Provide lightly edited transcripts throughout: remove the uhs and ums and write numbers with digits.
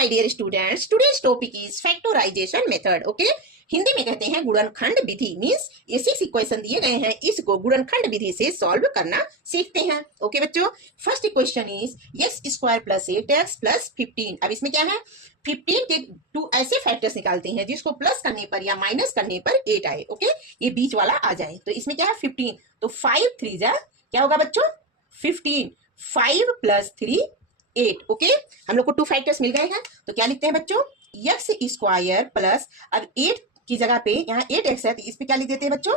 My dear students, today's topic is factorization method. Okay, Hindi में कहते हैं गुणनखंड विधि। मींस ये 6 इक्वेशन दिए गए हैं, इसको गुणनखंड विधि से सॉल्व करना सीखते हैं। ओके बच्चों, first equation is x square plus 8x plus 15। अब इसमें क्या है, 15 के 2 ऐसे फैक्टर्स निकालते हैं जिसको प्लस करने पर या माइनस करने पर 8 आए। ओके, ये बीच वाला आ जाए। तो इसमें क्या है 15, तो 5 3 जा क्या होगा बच्चों 15, 5 प्लस 3 8। ओके, हम लोग को 2 फैक्टर्स मिल गए हैं, तो क्या लिखते हैं बच्चों एक्स स्क्वायर प्लस, अब 8 की जगह पे यहाँ 8x है तो इस पे क्या लिख देते हैं बच्चों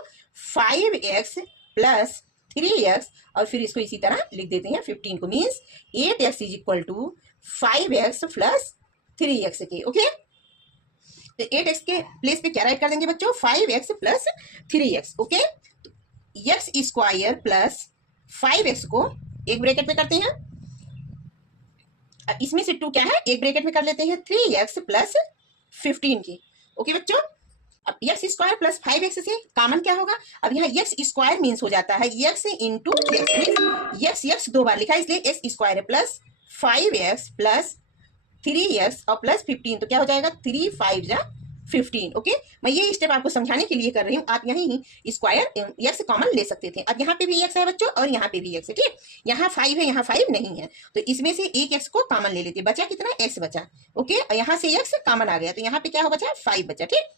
5x प्लस 3x, और फिर इसको इसी तरह लिख देते हैं 15 को। Means 8x is equal to 5x plus 3x के। ओके, तो 8x के प्लेस पे क्या राइट कर देंगे बच्चों 5x plus 3x। Okay, x square plus 5x को एक ब्रैकेट में करते हैं, इसमें से 2 क्या है एक ब्रैकेट में कर लेते हैं 3x प्लस 15 की। ओके बच्चों, अब एक्स स्क्वायर प्लस 5x से कॉमन क्या होगा, अब यहाँ एक्स स्क्वायर मीन्स हो जाता है x इंटू एक्स, एक्स 2 बार लिखा है इसलिए एक्स स्क्वायर है प्लस 5x प्लस 3x और प्लस 15, तो क्या हो जाएगा 3 5 जा 15। ओके, मैं ये स्टेप आपको समझाने के लिए कर रही हूँ, आप यहीं ही स्क्वायर एक्स कॉमन ले सकते थे। अब यहाँ पे भी एक्स है बच्चों और यहाँ पे भी एक्स है, ठीक, यहाँ 5 है यहाँ 5 नहीं है, तो इसमें से एक एक्स को कॉमन ले लेते, बचा कितना एक्स बचा। ओके, और यहाँ से एक्स कॉमन आ गया तो यहाँ पे क्या हो बचा 5 बचा। ठीक,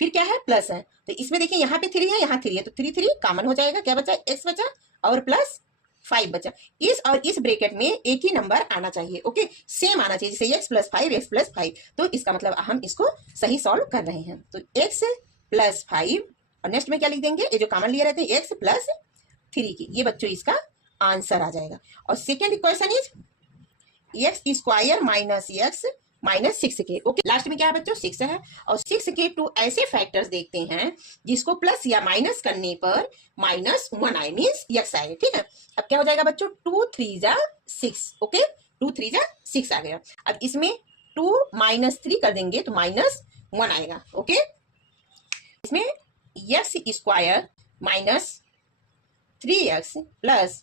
फिर क्या है प्लस है, तो इसमें देखिए यहाँ पे 3 है यहाँ 3 है, तो 3 3 कॉमन हो जाएगा, क्या बचा एक्स बचा और प्लस 5 बचा। इस और इस ब्रैकेट में एक ही नंबर आना चाहिए। ओके, सेम आना चाहिए, जैसे x प्लस 5 x प्लस 5, तो इसका मतलब हम इसको सही सॉल्व कर रहे हैं। तो x प्लस 5 और नेक्स्ट में क्या लिख देंगे, ये जो कॉमन लिए रहते हैं x प्लस 3 की, ये बच्चों इसका आंसर आ जाएगा। और second equation is x square minus x minus 6 के। ओके, लास्ट में क्या है बच्चों 6 है, और 6 के 2 ऐसे फैक्टर्स देखते हैं जिसको प्लस या माइनस करने पर -1 आए, मीन्स एक्स आए। ठीक है, अब क्या हो जाएगा बच्चों 2 3 जा 6। ओके, 2 3 जा 6 आ गया। अब इसमें 2 -3 कर देंगे तो -1 आएगा। ओके, इसमें x square minus 3x plus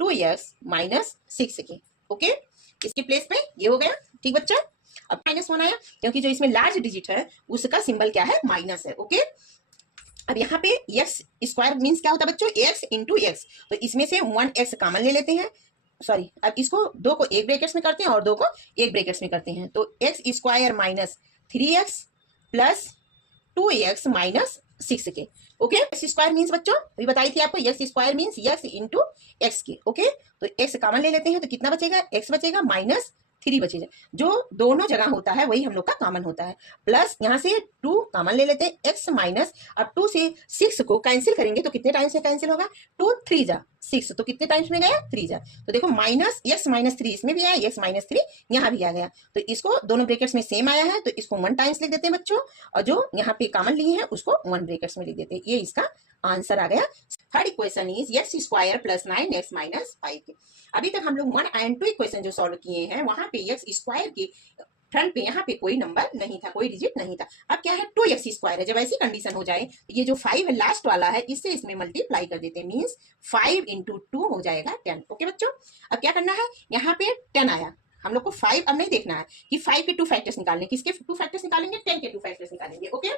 2x minus 6 के। ओके, इसके प्लेस पे ये हो गया। ठीक बच्चा, अब -1 आया क्योंकि जो इसमें लार्ज डिजिट है उसका सिंबल क्या है माइनस है। ओके, अब यहाँ पे एक्स स्क्वायर मीन्स क्या होता है बच्चों x इंटू एक्स, तो इसमें से 1x कॉमन ले लेते हैं, सॉरी अब इसको 2 को एक ब्रैकेट्स में करते हैं और 2 को एक ब्रैकेट्स में करते हैं, तो x square minus 3x plus 2x minus 6 के। ओके, एक्स स्क्वायर मीन्स बच्चों अभी बताई थी आपको, x square means x into x के। ओके, तो एक्स कॉमन ले लेते हैं तो कितना बचेगा एक्स बचेगा माइनस 3 बचेगा, जो दोनों जगह होता है वही हम लोग का कॉमन होता है, प्लस यहाँ से 2 कॉमन ले लेते हैं एक्स माइनस, अब 2 से 6 को कैंसिल करेंगे तो कितने टाइम्स से कैंसिल होगा 2 3 जा 6, तो कितने टाइम्स में गया 3 जा, तो देखो माइनस एक्स माइनस 3 इसमें भी आया, एक्स माइनस 3 यहाँ भी आ गया, तो इसको दोनों ब्रैकेट्स में सेम आया है तो इसको 1 टाइम्स लिख देते हैं बच्चों, और जो यहाँ पे कॉमन लिए हैं उसको 1 ब्रैकेट्स में लिख देते हैं, ये इसका आंसर आ गया। Third equation is x square plus 9x minus 5। अभी तक हम लोग 1 and 2 इक्वेशन जो सॉल्व किए हैं वहां पे एक्स स्क्वायर के फ्रंट पे यहाँ पे कोई नंबर नहीं था, कोई डिजिट नहीं था। अब क्या है 2x स्क्वायर है, जब ऐसी कंडीशन हो जाए ये जो 5 है लास्ट वाला है इससे इसमें मल्टीप्लाई कर देते हैं, मीन्स 5 इंटू 2 हो जाएगा 10। ओके बच्चों, अब क्या करना है यहाँ पे 10 आया, हम लोग को 5 अब नहीं देखना है कि 5 के 2 फैक्टर्स निकालने, किसके 2 फैक्टर्स निकालेंगे 10 के 2 फैक्टर्स निकालेंगे। ओके,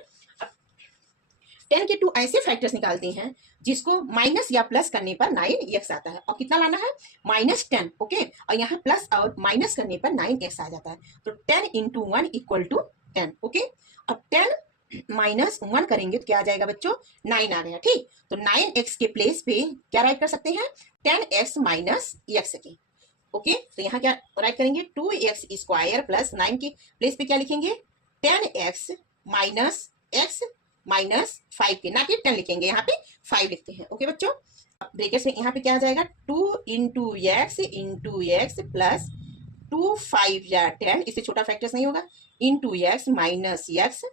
10 के 2 ऐसे फैक्टर्स निकालते हैं जिसको माइनस या प्लस करने पर 9x आता है, और कितना लाना है -10। ओके, और यहाँ प्लस और माइनस करने पर 9x आ जाता है, तो 10 इंटू 1 इक्वल टू 10। ओके, अब 10 -1 करेंगे तो क्या आ जाएगा बच्चों 9 आ गया। ठीक, तो 9x के प्लेस पे क्या राइट कर सकते हैं 10x माइनस x के। ओके, तो यहाँ क्या राइट करेंगे 2x स्क्वायर प्लस 9 के प्लेस पे क्या लिखेंगे 10x माइनस x माइनस 5 के, ना कि 10 लिखेंगे यहाँ पे 5 लिखते हैं। ओके बच्चों, ब्रैकेट्स में यहाँ पे क्या आ जाएगा 2 इंटू एक्स प्लस 2 5 या 10, इससे छोटा फैक्टर्स नहीं होगा, into x minus x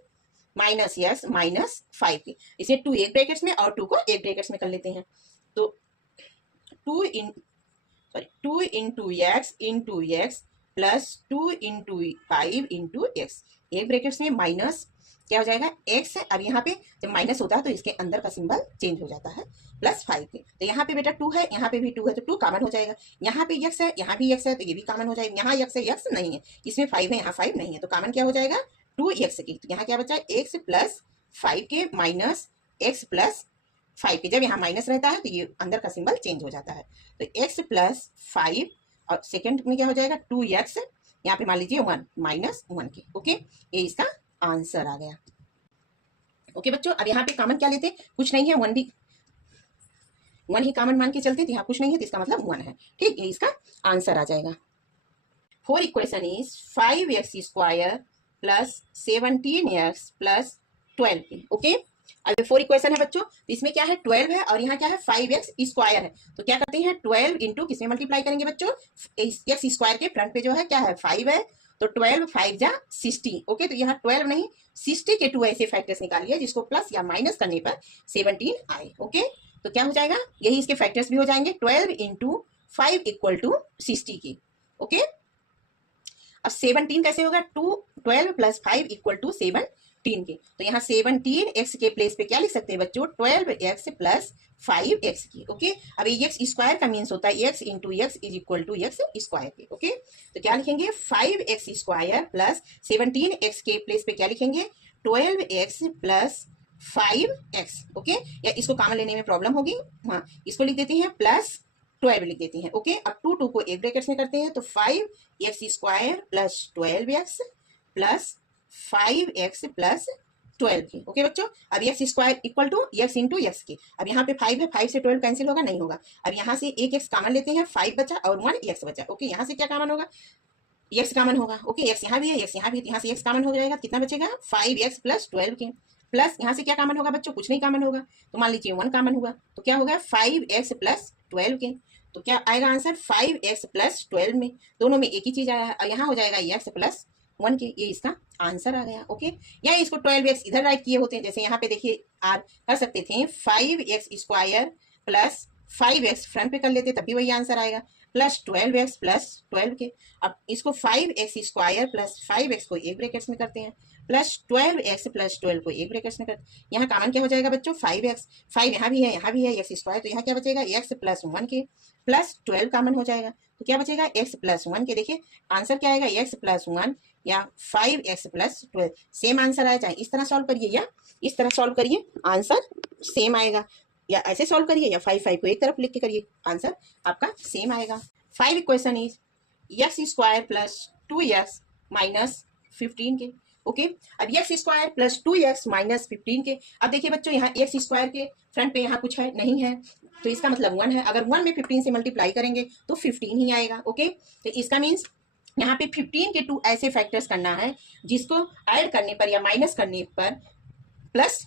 minus 5 के, इसे 2 एक ब्रैकेट्स में और 2 को एक ब्रैकेट्स में कर लेते हैं, तो 2 into x plus 2 into 5 into x, एक ब्रैकेट्स में माइनस क्या हो जाएगा एक्स है। अब यहाँ पे जब माइनस होता है तो इसके अंदर का सिंबल चेंज हो जाता है प्लस 5 के। तो यहाँ पे बेटा 2 है, यहाँ पे भी 2 है, तो 2 कॉमन हो जाएगा। यहाँ पे x है, यहाँ भी x है, तो ये भी कॉमन हो जाएगा। यहाँ x है, x नहीं है, इसमें 5 है, यहाँ 5 नहीं है, तो कॉमन क्या हो जाएगा 2x की। तो यहाँ क्या बचा x प्लस 5 के माइनस x प्लस 5 के। जब यहाँ माइनस रहता है तो ये अंदर का सिंबल चेंज हो जाता है। तो x प्लस 5 और सेकेंड में क्या हो जाएगा 2x, यहाँ पे मान लीजिए 1 माइनस 1 के। ओके, ये इसका आंसर आ गया। ओके बच्चों, अब यहाँ पे कॉमन क्या लेते, कुछ नहीं है, 1 ही कॉमन मान के चलते, तो यहाँ कुछ नहीं है तो इसका मतलब 1 है। ठीक, ये इसका आंसर आ जाएगा। 4 equation is 5x square plus 17x plus 12। Okay, अब 4 इक्वेशन है बच्चों, तो इसमें क्या है 12 है और यहाँ क्या है 5x स्क्वायर है। तो क्या करते हैं 12 इंटू किसमें मल्टीप्लाई करेंगे बच्चों, x स्क्वायर के फ्रंट पे जो है क्या है 5 है, तो 12 5 जा 60। ओके, तो यहाँ 12 नहीं 60 के 2 ऐसे फैक्टर्स निकालिए जिसको प्लस या माइनस करने पर 17 आए। ओके, तो क्या हो जाएगा, यही इसके फैक्टर्स भी हो जाएंगे, 12 इंटू 5 इक्वल टू 60 की। ओके, अब 17 कैसे होगा, 12 प्लस 5 इक्वल टू 17 के। तो यहाँ 17x के प्लेस पे क्या लिख सकते हैं बच्चों, 12x प्लस 5x की। ओके, अब ये x स्क्वायर का मीन्स होता है x into x is equal to x square के। ओके, तो क्या लिखेंगे 5x स्क्वायर प्लस 17x के प्लेस पे क्या लिखेंगे 12x प्लस 5x। ओके, या इसको कॉमन लेने में प्रॉब्लम होगी, हाँ इसको लिख देते हैं प्लस 12 लिख देते हैं। ओके, अब 2 को एक ब्रैकेट्स में करते हैं, तो 5x square plus 12x plus 5x plus 12 की। ओके बच्चों, अब x square equal to x into x की। अब यहाँ पे 5 है, 5 से 12 कैंसिल होगा, नहीं होगा। अब यहाँ से एक x कॉमन लेते हैं, 5 बचा और 1 x बचा। ओके, यहाँ से क्या कॉमन होगा, x कॉमन होगा। ओके, x यहाँ भी है, x यहाँ भी है, यहाँ से x कॉमन हो जाएगा, कितना बचेगा 5x प्लस 12 के। प्लस यहाँ से क्या कॉमन होगा बच्चों, कुछ नहीं कॉमन होगा, तो मान लीजिए 1 कॉमन हुआ, तो क्या होगा 5x प्लस 12 के। तो क्या आएगा आंसर 5x प्लस 12 में, दोनों में एक ही चीज आया है, और यहाँ हो जाएगा x प्लस 1 के, ये इसका आंसर आ गया। ओके, या इसको 12x इधर राइट किए होते हैं, जैसे यहाँ पे देखिए आप कर सकते थे 5x square plus 5x front पे कर लेते तब भी वही आंसर आएगा, प्लस 12x प्लस 12 के। अब इसको 5x स्क्वायर प्लस 5x को एक ब्रैकेट्स में करते हैं, प्लस 12x प्लस 12 को एक ब्रैकेट्स में करते हैं। यहाँ कॉमन क्या हो जाएगा बच्चों 5x, 5 यहाँ भी है, यहाँ भी है x स्क्वायर, तो यहाँ क्या बचेगा x प्लस 1 के प्लस 12 कॉमन हो जाएगा, तो क्या बचेगा x प्लस 1 के। देखिए आंसर क्या आएगा x प्लस 1 या 5x प्लस 12, सेम आंसर आया, चाहे इस तरह सॉल्व करिए या इस तरह सॉल्व करिए, आंसर सेम आएगा, या ऐसे सॉल्व करिए या 5 5 को एक तरफ लिख के करिए, आंसर आपका सेम आएगा। 5 equation is x square plus 2x minus 15 के। ओके, अब x square plus 2x minus 15 के। अब देखिए बच्चों यहाँ x स्क्वायर के फ्रंट पे यहाँ कुछ है नहीं है, तो इसका मतलब 1 है, अगर 1 में 15 से मल्टीप्लाई करेंगे तो 15 ही आएगा। ओके, तो इसका मीन्स यहाँ पे 15 के 2 ऐसे फैक्टर्स करना है जिसको ऐड करने पर या माइनस करने पर प्लस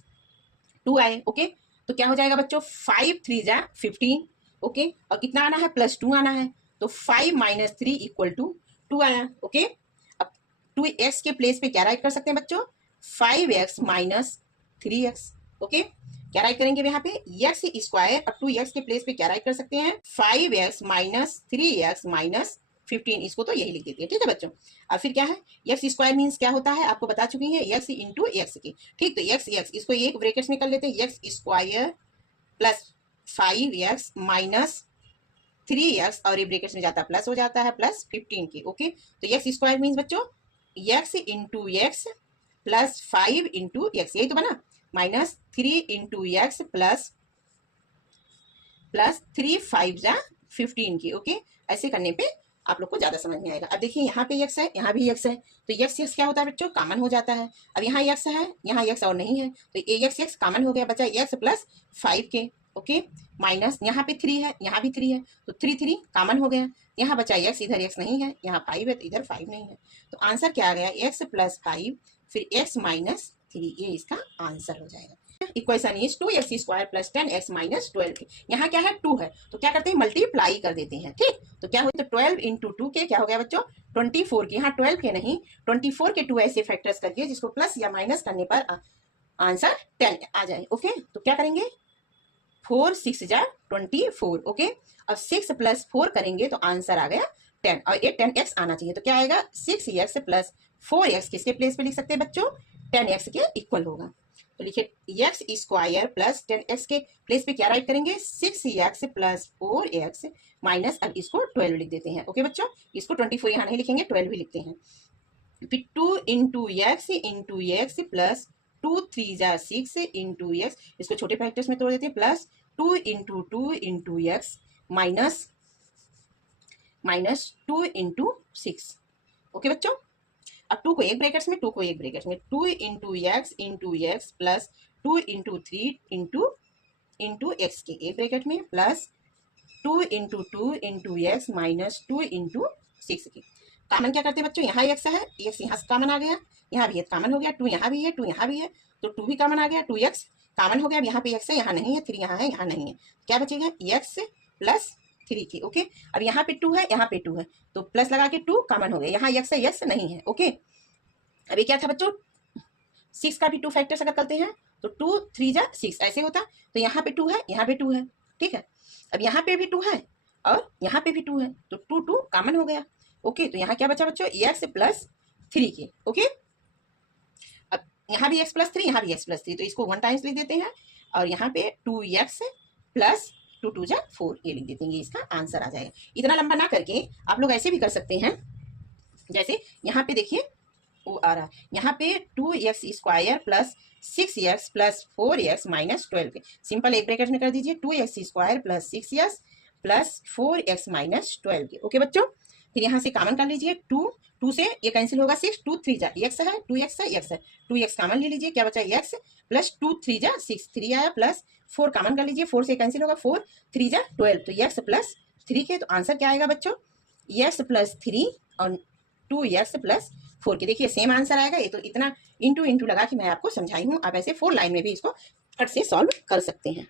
2 आए। ओके, तो क्या हो जाएगा बच्चों 5 3 जा 15। ओके, और कितना आना है प्लस 2 आना है, तो 5 माइनस 3 इक्वल टू 2 आया। ओके, अब 2x के प्लेस पे क्या राइट कर सकते हैं बच्चों 5x माइनस 3x। ओके, क्या राइट करेंगे यहाँ पे x स्क्वायर और 2x के प्लेस पे क्या राइट कर सकते हैं 5x माइनस 3x माइनस 15, इसको तो यही लिख देते हैं। ठीक है बच्चों, अब फिर क्या है x स्क्वायर मीन्स क्या होता है आपको बता चुकी है x इंटू एक्स की। ठीक, तो x इसको एक ब्रैकेट्स में कर लेते हैं, x square plus 5x minus 3x और ये ब्रैकेट्स में जाता प्लस हो जाता है प्लस 15 की। ओके, तो x स्क्वायर मीन्स बच्चों x into x plus 5 into x, यही तो बना, माइनस 3 इंटू एक्स प्लस 3 5 जा 15 की। ओके, ऐसे करने पे आप लोग को ज्यादा समझ में आएगा। अब देखिए यहाँ पे x है, यहाँ भी x है, तो x क्या होता है बच्चों कॉमन हो जाता है। अब यहाँ x है, यहाँ x और नहीं है, तो x कॉमन हो गया, बचा x प्लस 5 के। ओके, माइनस यहाँ पे 3 है, यहाँ भी 3 है, तो 3 कॉमन हो गया, यहाँ बचा x, इधर x नहीं है, यहाँ 5 है तो इधर 5 नहीं है, तो आंसर क्या आ गया x प्लस 5 फिर x माइनस 3, ये इसका आंसर हो जाएगा। Equation is 2x square plus 10x minus 12। यहाँ क्या है 2 है, तो क्या करते हैं मल्टीप्लाई कर देते हैं। ठीक, तो क्या हुआ, तो 12 इंटू 2 के क्या हो गया बच्चों 24 के, यहाँ 12 के नहीं 24 के 2 ऐसे फैक्टर्स करिए जिसको प्लस या माइनस करने पर आंसर 10 आ जाए। ओके, तो क्या करेंगे 4 6 जा 24। ओके, अब 6 प्लस 4 करेंगे तो आंसर आ गया 10 और ये 10x आना चाहिए, तो क्या आएगा 6x प्लस 4x किसके प्लेस पे लिख सकते हैं बच्चों, 10x के इक्वल होगा। तो लिखिए एक्स स्क्वायर प्लस 10x के प्लेस पे क्या राइट करेंगे 6x प्लस 4x माइनस, अब इसको 12 लिख देते हैं। ओके बच्चों, इसको 24 यहाँ नहीं लिखेंगे, 12 ही लिखते हैं। फिर 2 इंटू एक्स प्लस 2 3 जा 6 इंटू एक्स, इसको छोटे फैक्टर्स में तोड़ देते हैं, plus 2 into x minus 2 into 6। Okay बच्चों, अब 2 को एक ब्रैकेट्स में, 2 को एक ब्रैकेट्स में, 2 into x plus 2 into 3 into x के एक ब्रैकेट में, plus 2 into x minus 2 into 6 की। कॉमन क्या करते हैं बच्चों, यहाँ एक्स है, एक्स यहाँ से कॉमन आ गया, यहाँ भी कॉमन हो गया, 2 यहाँ भी है, 2 यहाँ भी है, तो 2 भी कॉमन आ गया, 2x कॉमन हो गया। अब यहाँ पे x है, यहाँ नहीं है, 3 यहाँ है, यहाँ नहीं है, क्या बचेगा x प्लस 3 की। ओके, अब यहाँ पे 2 है, यहाँ पे 2 है, तो प्लस लगा के 2 कॉमन हो गया, यहाँ x है, x नहीं है। ओके, अभी क्या था बच्चों, 6 का भी 2 फैक्टर्स अगर करते हैं तो 2 3 जा 6 ऐसे होता, तो यहाँ पे 2 है, यहाँ पे 2 है, ठीक है। अब यहाँ पे भी 2 है और यहाँ पे भी 2 है, तो 2 कॉमन हो गया। ओके, तो यहाँ क्या बचा बच्चों, x प्लस 3 के। ओके, अब यहाँ भी x प्लस 3, यहाँ भी x प्लस 3, तो इसको 1 टाइम्स लिख देते हैं, और यहाँ पे 2x प्लस 2 2 जा 4 ये लिख देते हैं, इसका आंसर आ जाएगा। इतना लंबा ना करके आप लोग ऐसे भी कर सकते हैं, जैसे यहाँ पे देखिए वो आ रहा है, यहाँ पे 2x square plus 6x plus 4x minus 12, simple एक ब्रैकेट में कर दीजिए, 2x square plus 6x plus 4x minus 12। Okay बच्चों, फिर यहाँ से कॉमन कर लीजिए, 2 से ये कैंसिल होगा, 6 2 3 जा x है, 2x है, x है, 2x कॉमन ले लीजिए, क्या बचा x प्लस 2 3 जा 6 3 आया, प्लस 4 कॉमन कर लीजिए, 4 से कैंसिल होगा, 4 3 जा 12, तो x प्लस 3 के, तो आंसर क्या आएगा बच्चों, x प्लस 3 और 2x प्लस 4 के। देखिए सेम आंसर आएगा, ये तो इतना इंटू लगा के मैं आपको समझाई हूँ, आप ऐसे 4 लाइन में भी इसको फट से सॉल्व कर सकते हैं।